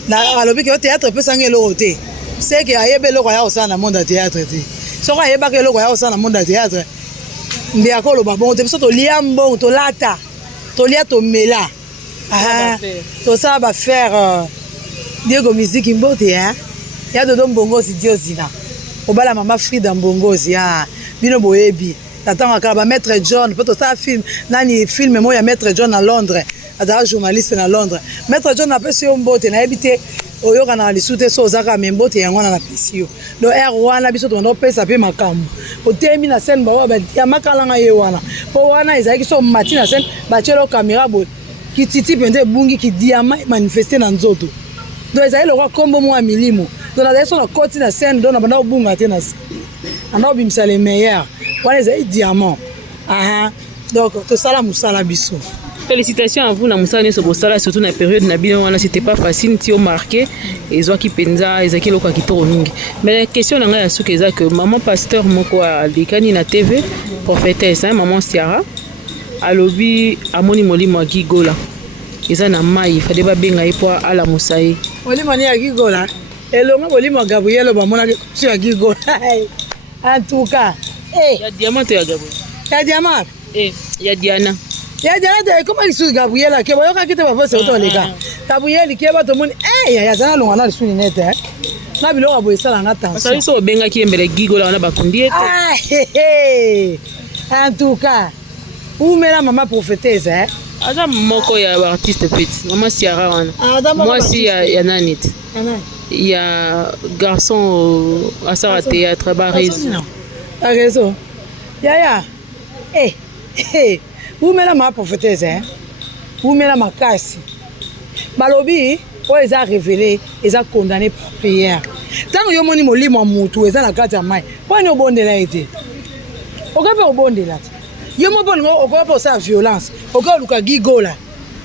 na alobi ke théâtre pesa ngelo te c'est que ayebe loko ya osana na monde théâtre te soko ayeba ke loko ya osana na monde théâtre mbe akoloba bongo te biso tolia mbongo tolata tolia tomela tosala bafaire diego miziki mbote ya dodo mbongozi diozina obala mama frida mbongozi bino boyebi Attends, quand Maître John, peut-être ça film, nani film moi il y a Maître John à Londres, à journaliste à Londres. Maître John a passé un botte, na habité au yoga na lisute so zaka membote yango na pesio. Do R1 biso to ndo pesa pe makambo. O temi na scène ba ya makalanga ye wana. Po wana ezaki so mati na scène ba chelo caméra bo ki titi pende bungi ki diama manifester na nzoto. Do ezali lo kombo mo milimo. Do na so na koti na scène do na banda bunga te na. Anda bimisa les meilleurs. Voilà les diamants. Donc tout ça là musala biso. Félicitations à vous na musala neso bosala surtout na période na bino wana c'était pas facile ti o marqué ezwa ki penza ezaki lokwa kitoro mingi. Mais la question na nga suka eza que maman pasteur moko alikani na TV prophétesse maman Siara alobi amoni molimo ya Gigola. Eza na mai fade ba benga ipo ala musayi. Molimo ni ya Gigola. Elonga molimo Gabriel ba mona ke ya Gigola. En tout cas, ya diamant ya Gabriel. Ya diamant. Ya Diana. Ya Diana comment il sous Gabriel ke ba yoka kite ba fa c'est les gars. Gabriel ke ba to moni ya zana longa na sous net Na bilo abo esala nga attention. Ça so benga ki embele Gigola na ba kundi En tout cas, où met la maman prophétesse Ada moko ya artiste petit. Maman Siara wana. Moi si ya nanit. Il y a garçon à ça théâtre Baris. A raison. Ya. Où met la ma prophétesse Où met la ma casse. Balobi, o les a révélé, ils a condamné par prière. Tant que yo moni molimo mutu, ils a la carte à mai. Pourquoi nous bon de la été? Au cas au bon de la. Yo mo bon au cas pour sa violence. Au cas Luka Gigola.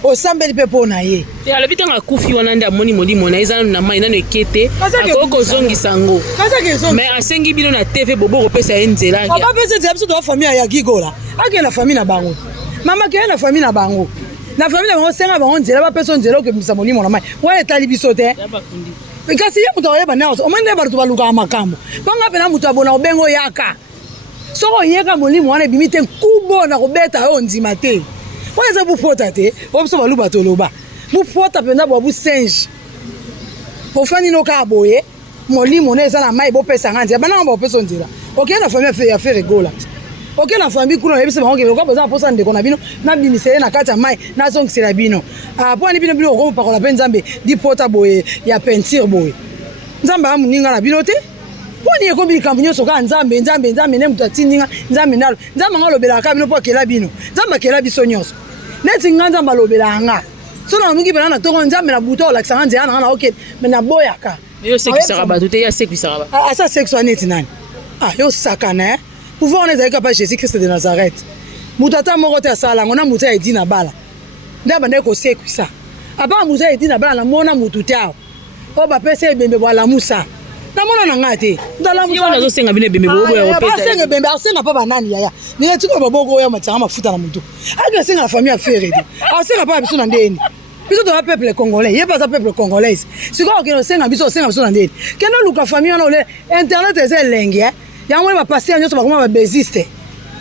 O sambeli pepo na ye. Et à la vite on kufi wana nda moni molimo na izana na mai na nekete. Akoko zongi sango. Mais asengi bino na TV bobo ko pesa enzela. On va pesa nzela biso to famille ya Gigola. Ake na famille na bango. Mama ke na famille na bango. Na famille na bango senga bango nzela ba pesa nzela ke misa molimo na mai. Wa etali biso te. Kasi ye muto yeba na o mande ba to baluka makambo. Banga pe na muto abona obengo yaka. Soko yeka molimo wana bimite kubo na kobeta yo nzima te. Pourquoi ça vous porte te? Vous so baluba to loba. Vous porte penda bo bu singe. Pour fani no ka boye, molimo na eza na mai bo pesa ngandi. Bana ba pesa nzela. OK na famille ya faire rigola. OK na famille kuno yebisa bango ke ko boza posa ndeko na bino na bimisele na kata mai na zongisela bino. Po ani bino bino ko pakola pe nzambe di porta boye ya peinture boye. Nzambe amuninga na bino te? Poni eko bi kampunyo soka nzambe ne mutu atindinga nzambe ndalo. Nzambe ngalobela ka bino po kela bino. Nzambe kela biso nyonso. Neti nganda malobela nga. So na mungi bana na toko nzambe na buto la kisanga nzela na OK mais na boyaka. Yo c'est qui sera ba tout ya c'est qui sera ba. Ça sexualité nani. Yo sakana pouvoir on est capable Jésus Christ de Nazareth. Mutata moko te sala ngona muta edi na bala. Ndaba ndeko sekuisa. Aba muta edi na bala na mona mutu tao. O ba pese bembe bwala musa. Na mona na ngate. Ndala musa. Yo na zo senga bine bembe bobo ya pesa. Senga bembe asenga pa banani yaya. Ni tiko baboko ya matanga mafuta na mutu. Aka senga la famille affaire. Asenga pa biso na ndeni. Biso to peuple congolais, yé pas peuple congolais. Siko okino senga biso na ndeni. Keno luka famille na ole internet eze lengi ya mwe ba passer nyoso ba koma ba beziste.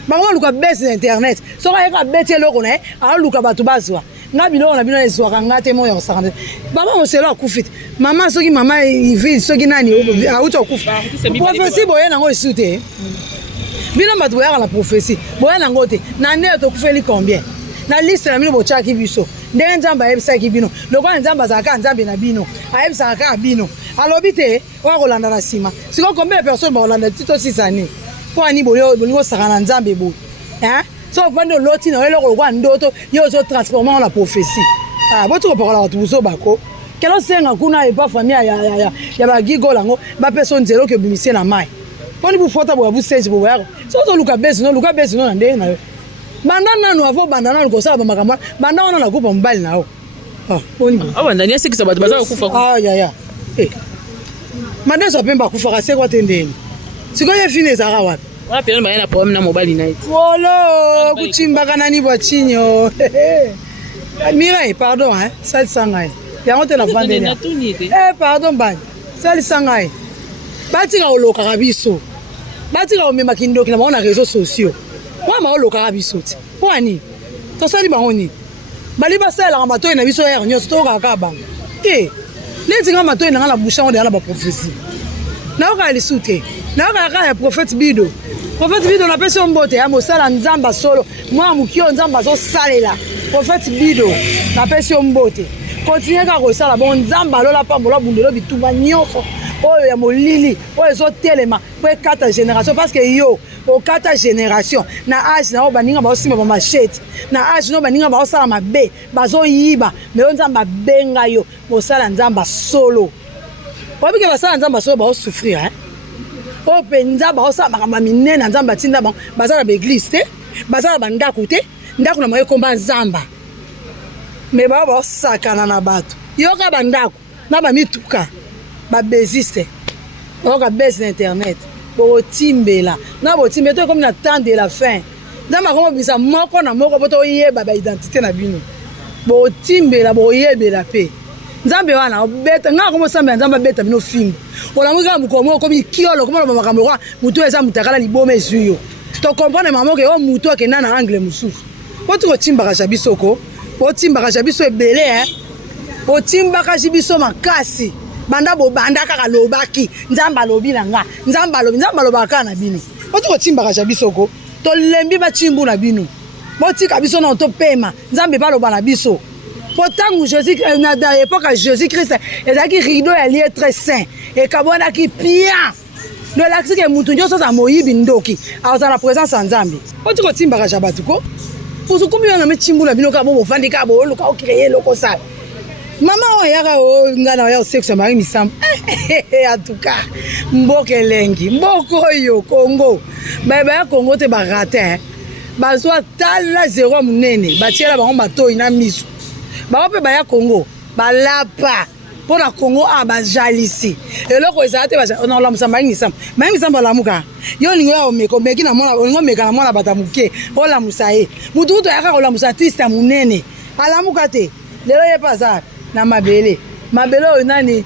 Ba koma luka base internet. So ka yeka bete loko na a luka batu bazwa. Na bino na bino ezwaka ngate moyo osakande. Baba moselo akufite. Mama soki mama ivi soki nani auto akufa. Prophétie boye nango esute. Bino batu boya la prophétie. Boya nango te. Na ne to kufeli combien? Na liste na bino bochaki biso. Ndenge nzamba yebisa ki bino. Loko nzamba zaka nzambe na bino. Ayebisa ka bino. Alobi te wa kolanda na sima. Siko combien de personnes ba kolanda tito 6 années. Po ani bolingo sakana nzambe bo. So vando loti na eloko kwa ndoto yo zo transformer en la prophétie. Botu ko pakola watu buso bako. Kelo senga kuna e pa famille ya ba Gigola ngo ba personne zero ke bimise na mai. Poni bu fota bo bu stage bo yako. So zo luka besi no na ndenge na yo. Banda nanu avo banda nanu ko sala ba makamba. Banda wana na kupa mbali nao. Poni. Banda ni asekisa batu baza kufa. Ya. Manda so pemba kufa ka sekwa tendeni. Siko ye fine zaka wapi? Wala pele mba yana problème na mobile night. Wolo, kuchimba kanani bwa chinyo. Mirai, pardon sali sangai. Yango te na vandela. Pardon bani. Sali sangai. Batika oloka kabiso. Batika omema kindoki na baona réseaux sociaux. Wa ma oloka kabiso ti. Kwani? To sali bangoni. Bali basala ngamato na biso ya nyoso to kaka bang. Leti ngamato na ngala busha ngo de ala ba prophétie. Na oka lisute. Na oka ka ya prophète Bido. Prophète Bido na pesi mbote ya mosala nzamba solo. Moi mukio nzamba zo salela. Prophète Bido na pesi mbote. Continuez ka ko sala bon nzamba lola pambola bundelo bitumba nyonso. Oyo ya molili, oyo zo telema pour 4 générations parce que yo au 4 générations na âge na baninga ba osima ba machete. Na âge no baninga ba osala mabe, bazo yiba, mais on nzamba benga yo mosala nzamba solo. Obi ke basala nzamba solo ba souffrir hein. O penza ba osala makamba minene nzamba tinda ba bazala ba église te, bazala ba ndako te, ndako na moye komba nzamba. Mais ba osakana na bato. Yo ka ba ndako na ba mituka. Ba beziste. Oka base internet. Bo timbela. Na bo timbeto comme na temps de la fin. Nzamba komo bisa moko na moko boto yeba ba identité na bino. Bo timbela bo yebela pe. Nzambe wana obeta nga komo samba nzamba beta bino film. Ola muka mukomo komi kiolo komo ba makambo kwa mutu eza mutakala liboma ezuyo. To comprendre mama ke o mutu akenda na angle mususu. Boto ko timba ka jabiso ko. Bo timba ka jabiso ebele hein. Bo timba ka jabiso makasi. Banda bo banda kaka lobaki nzamba lobi nanga nzamba loba kana bino oto ko timba ka jabiso ko to lembi ba chimbu na bino boti ka biso na to pema nzambe ba loba na biso pourtant Jésus na da époque Jésus Christ ezaki rideau ya lié très saint et kabona ki pia no laksi ke mutu nyoso za moyibi ndoki aza na présence ya nzambe oti ko timba ka jabatu ko uzukumbi na me chimbu na bino ka bo fandi ka bo luka o créer loko sa. Maman oyaka o ngana oya sexe mari misam. En tout cas, mboke lengi, mboko yo Congo. Baba ya Congo te ba rater. Bazo tala zéro munene, ba tiela ba mbato ina misu. Ba pe ba ya Congo, ba lapa. Pour la Congo a ba jalisi. Et loko ezate ba on la musamba misam. Mari misam ba lamuka. Yo lingo ya omeko meki na mona, lingo meka na mona batamuke. O la musae. Mutu to yaka o la musatiste munene. Alamuka te. Lelo ye pasar. Na mabele oyo nani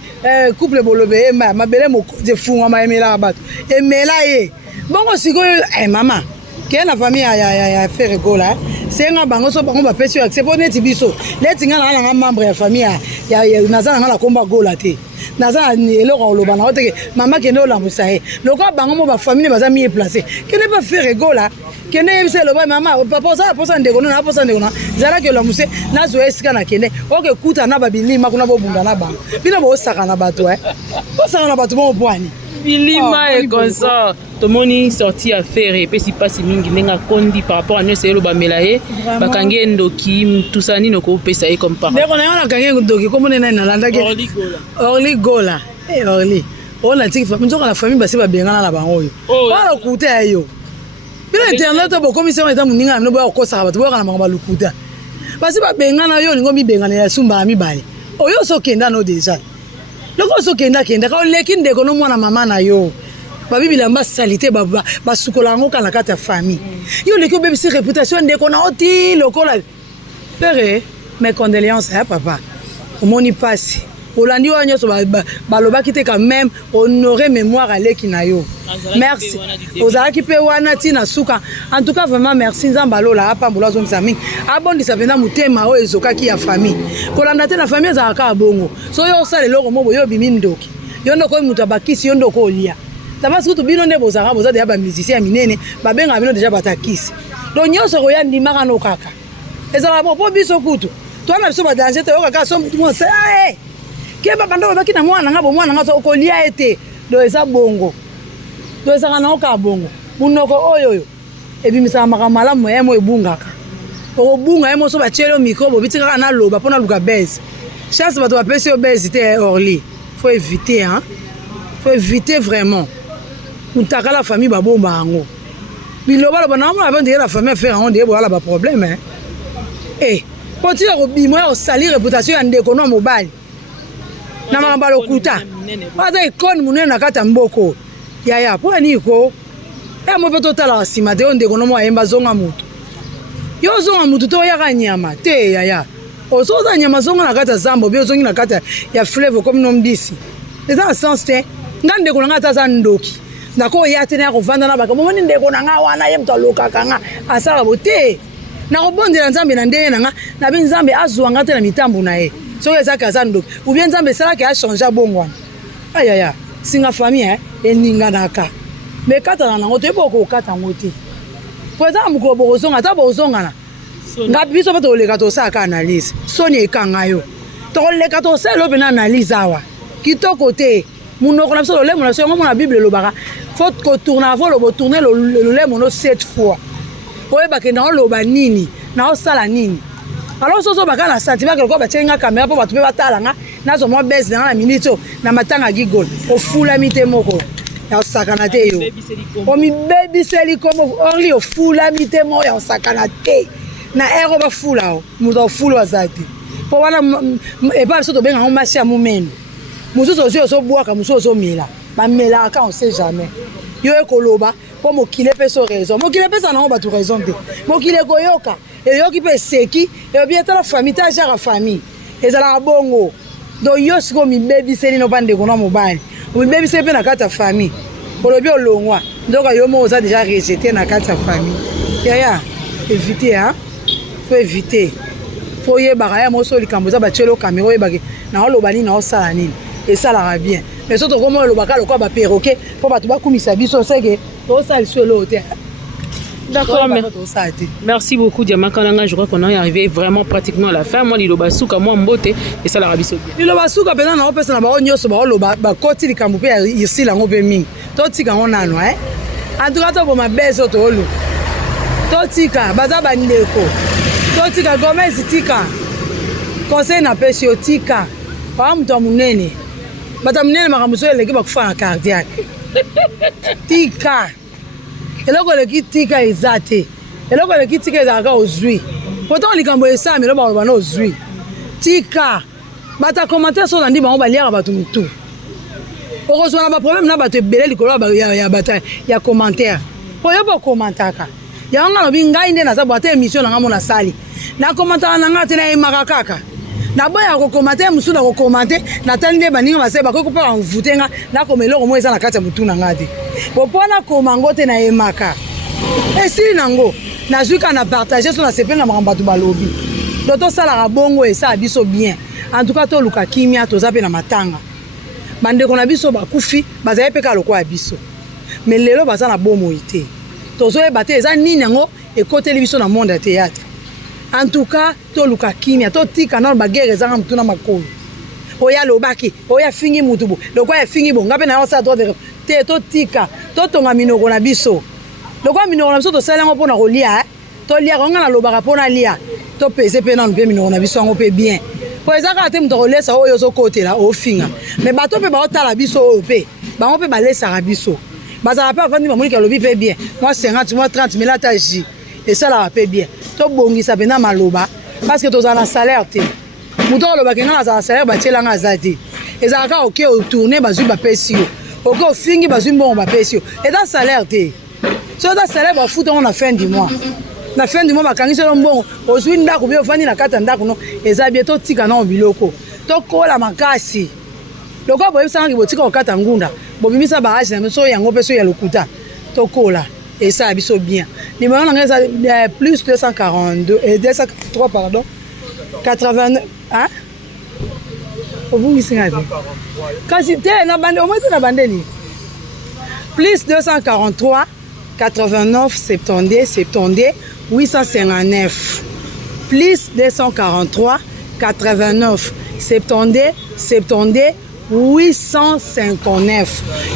couple bolobe mabele mokoze funga maemela bato emela ye bongo sikoyo mama ke na famille ya faire gola senga bango so bango ba pesi accès pour neti biso leti nga na membre ya famille ya nazana nga la komba gola te nazana eloko oloba na oteke mama ke no la musae loko bango mo ba famille baza mi placer ke ne pas faire gola kende yebise loba mama papa ça posa ndeko na posa ndeko na zala ke lo muse na zo esika na kende oke kuta na babilima kuna bo bunda na bango bino bo saka na bato bo saka na bato mo bwani bilima et comme ça tout le monde sorti à faire et puis si passe mingi nenga kondi par rapport à nous c'est le bamelaye bakangi ndoki tusani noko pesa e comme par ndeko na yona kangi ndoki comme nena na landa ke orli gola orli on a dit que nzoka la famille basi ba bengana na bango yo wala kuta yo. Bila internet bo commission eta muninga no ba kosa ba to ba na mangaba lukuta. Basi ba bengana yo lingo mi bengana ya sumba mi bale. Oyo so kenda no deja. Loko so kenda ka leki ndeko no mwana mama na yo. Ba bibila mba salité ba sukola ngo kana kata famille. Yo leki bébé si réputation ndeko na oti lokola. Père, mes condoléances à papa. Au moni passe. Olandi wanyo so baloba kite quand même honorer mémoire à leki na yo. Merci. Ozalaki pe wana tina suka. En tout cas vraiment merci nzamba lola apa mbula zo msami. Abondisa pena mutema o ezokaki ya famille. Kolanda te na famille za ka bongo. So yo sale loko mobo yo bimi ndoki. Yo ndoko mutu abakisi yo ndoko olia. Tabasi kutu bino nde bozaka boza de ba musicien ya minene ba benga bino deja batakisi. Donc nyoso ko ya ndimaka no kaka. Ezala bo biso kutu. Twana biso ba danger te yo kaka so mutu mo se keba bando baki na mwana ngabo mwana ngaso okolia ete do eza bongo do eza kana oka bongo munoko oyo ebimisa makamala moyemo ebungaka okobunga emo so bachelo micro bitika na loba pona luka base chance bato ba pesi obese te orli faut éviter faut éviter vraiment mutaka la famille babomba ngo biloba loba na mo avant de la famille faire on de bola ba problème potira ko bimo o sali réputation ya ndeko no mobile na mamba lokuta baza ikoni munene na kata mboko yaya po aniko mo peto tala sima te ondeko no mo ayemba zonga mutu yo zonga mutu to yaka nyama te yaya ozoza nyama zonga na kata zambo bio zongi na kata ya flavor comme nom disi eza sens te ngande ko ngata za ndoki ndako ya te na ko vanda na baka mo ndeko na nga wana ye mto loka kanga asala bote na ko bondela nzambe na ndeye na nga na bi nzambe azwa ngata na mitambu na ye. So eza kaza ndoki ou bien nzambe sala ke a changer bongwana ayaya singa famille eninga naka mais kata na nango te boko kata ngote pour exemple mukolo bozonga ta bozonga na ngapi biso bato leka to sa ka analyse soni ekanga yo to leka to sa lo bena analyse awa kitoko te munoko na biso le mona so ngomona bible lo baka faut ko tourner avant lo tourner le mono 7 fois oye bakenda lo ba nini na osala nini alors soso baka na sentiment que ko ba tsenga caméra po batu pe batala nga nazo mo base na minute na matanga gigol o fula mite moko ya sakana te yo o mi baby seli como only o fula mite mo ya sakana te na ero ba fula o mudo fula zati po wana e pa so to benga on marché amumeni muso so boaka muso so mela ba mela ka on sait jamais yo ekoloba po mokile pe so raison mokile pe ça na ba tu raison te mokile koyoka et yo ki pe seki et bien ta la famille ta jara famille et ça la bongo do yo siko mi baby seli no bande ko no mobile mi baby seli pe na kata famille olobi olongwa ndoka yo mo oza déjà rejeté na kata famille ya éviter hein faut éviter faut yebaka ya mo so likambo za ba chelo caméra yebaki na oloba nini na osala nini et ça la bien mais surtout comme olobaka lokwa ba perroquet po batu ba kumisa biso seke to sala sur l'hôtel. D'accord, merci beaucoup Diama Kananga. Je crois qu'on est arrivé vraiment pratiquement à la fin. Moi, Lilo Basuka, moi, Mbote, et ça la Arabie Saoudite. Lilo Basuka, maintenant, on a personne à bas, on a loba, bah, côté du Cameroun, ici, là, on peut ming. Tout ce qu'on a, hein. En tout cas, pour ma belle auto, tout ce qu'on baza bandeko, tout ce qu'on Gomez tika, conseil na pêche tika, par exemple, ton munene, bah, ton munene, ma ramuso, l'équipe va faire un cardiaque. Tika. Eloko le kitika ezate eloko le kitika ezaka ozui pourtant likambo esa mi loba bana ozui tika bata commentaire so ndimba on baliaka batu mutu okozona ba problème na bato ebele likolo ya bata ya commentaire po yo ba commentaka ya nga lobi ngai nde na za boite émission na ngamo na sali na commentaire na ngate na emakaka na boya ko commentaire musu na ko commenter na tali nde baninga baseba ko pa envutenga na ko meloko mo eza na kati ya mutu na ngate popona komangote na emaka esili nango nazuka na partager so na sepe na makambatu balobi doto sala bongo esa biso bien en tout cas to luka kimia to zape na matanga bande ko na biso bakufi bazaye peka lokwa biso mais lelo baza na bomo ite tozo e bate eza nini ngo ekoteli biso na monde ya théâtre en tout cas to luka kimia to tika na bagere za mtu na makolo oya lobaki oya fingi mutubu lokwa ya fingi bonga pe na osa to te to tika to tonga minoko na biso lokwa minoko na biso to sala ngo pona kolia to lia ngo na lobaka pona lia to pese pe na mpe minoko na biso ngo pe bien po ezaka te mto kolesa oyo zo kotela o finga mais bato pe ba otala biso o pe ba ngo pe ba lesa ka biso bazala pe afandi ba mulika lobi pe bien moi 50 moi 30 mais là ta ji et ça la pe bien to bongisa pe na maloba parce que to za na salaire te muto loba ke na za salaire ba tiela nga zati ezaka oke o tourner bazui ba pesi yo oke o fingi bazui mbongo ba pesi yo et dans salaire te so da salaire ba futa on a fin du mois na fin du mois bakangiso lo mbongo ozwi ndako bi ofandi na kata ndako no eza bien to tika na biloko to kola makasi loko boye sanga botika okata ngunda bobimisa ba age na so yango peso ya lokuta to kola et ça biso bien numéro na ngeza plus 242 et 243 pardon 89 hein obungi ngati kasi te na bande o moto na bande ni plus 243 89 72 72 859 plus 243 89 72 72 859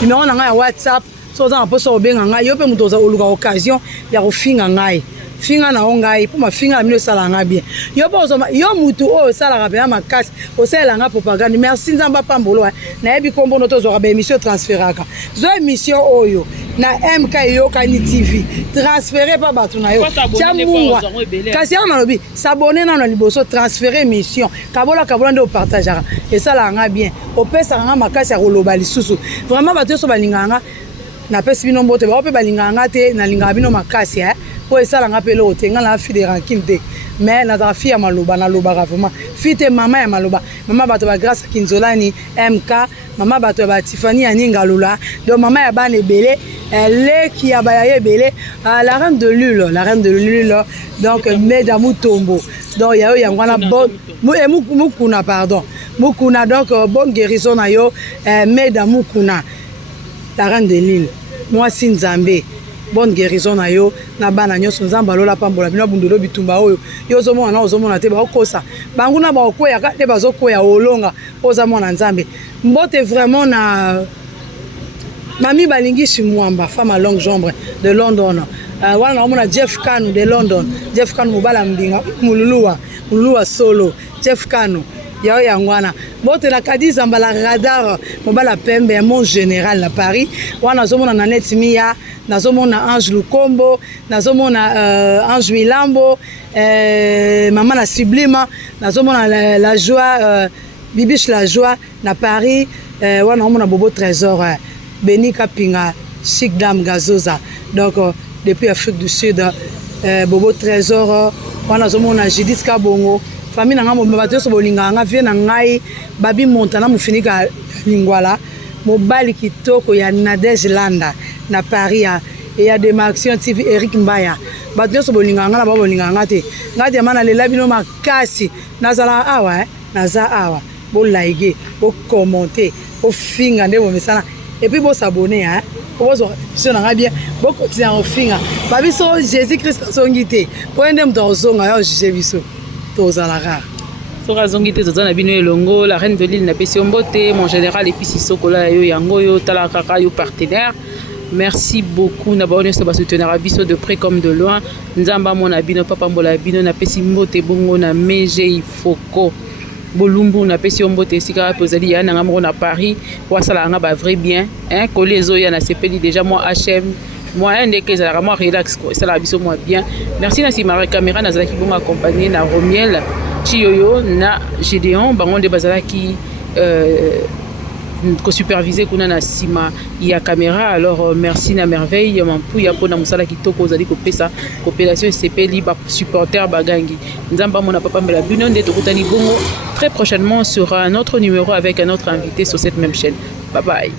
numéro na ngai ya WhatsApp so za poso obenga ngai yo pe muto za oluka occasion ya kofinga ngai finga na ngai po mafinga na mino sala nga bien yo po zo yo mutu o sala ka pe makasi o sala nga propagande merci nzamba pambolo na yebi kombo no to zo ka be émission transféraka zo émission oyo na MK yo kani TV transférer pa batu na yo chamungwa kasi on lobi s'abonner na liboso transférer émission kabola nde partager et sala nga bien o pesa nga makasi ya koloba lisusu vraiment batu so balinganga na pesi bino mbote ba pe balinganga te na linga bino makasi po esala nga pelo te nga na fi de rankine te mais na za fi ya maloba na loba vraiment fi te mama ya maloba mama bato ba grâce Kinzolani MK mama bato ba Tiffany Aninga Lula donc mama ya bana ebele le qui ya ba ya ebele la reine de Lule donc Mesdamu Tombo donc ya yo yangwana bon mukuna pardon mukuna donc bonne guérison na yo Mesdamu Kuna la reine de Lille mwasi nzambe bonne guérison na yo na bana nyonso nzambe alola pambola bino bundelo bitumba oyo yo ozomona na ozomona te bakokosa banguna bakokwea te bazokwea olonga oza mwana nzambe mbote vraiment na mami balingishi mwamba femme à longue jambe de London wana naomona Jeff Kanu de London Jeff Kanu mobala mbinga mululuwa solo Jeff Kanu yao yangwana bote la kadiza mbala radar mobala pembe mon général na Paris wana nazomona na net mia nazomona Ange Lukombo nazomona Ange Milambo mama na Sublime nazomona la joie Bibiche la joie na Paris wana naomona Bobo Trésor Beni Kapinga Chic Dame Gazoza donc depuis Afrique du Sud Bobo Trésor wana nazomona Judith Kabongo famille nanga mo bato so bolinga nga vie na ngai babi montana mufinika lingwala mobali kitoko ya Nadège Landa na Paris ya Démarcation TV Eric Mbaya bato so bolinga nga na ba bolinga nga te ngati mana lela bino makasi nazala awa naza awa bo like bo commenter bo finga nde bo mesana et puis bo s'abonner bozo so na bien bo continuer en finga babi so Jésus Christ songité po ende mtozonga yo jije biso tozalaka soka zongi te tozana bino elongo la reine de l'île na pesi mbote mon général episi sokola yo yango yo talaka yo partenaire merci beaucoup na baone so ba soutenir biso de près comme de loin nzamba mona bino papa mbola bino na pesi mbote bongo na meje ifoko bolumbu na pesi mbote sika pozali ya na ngamo na Paris wasala nga ba vrai bien hein kolezo ya na sepeli déjà moi HM moi un des que ça moi relax quoi ça la biso moi bien merci na simara caméra na zalaki bon accompagner na Romiel Chiyoyo na Gédéon bango de bazalaki ko superviser kuna na sima ya caméra alors merci na merveille mampu ya pona musala kitoko ozali ko pesa coopération sepeli ba supporter bagangi nzamba mona papa mbela bino nde tokutani bongo très prochainement sur un autre numéro avec un autre invité sur cette même chaîne bye bye.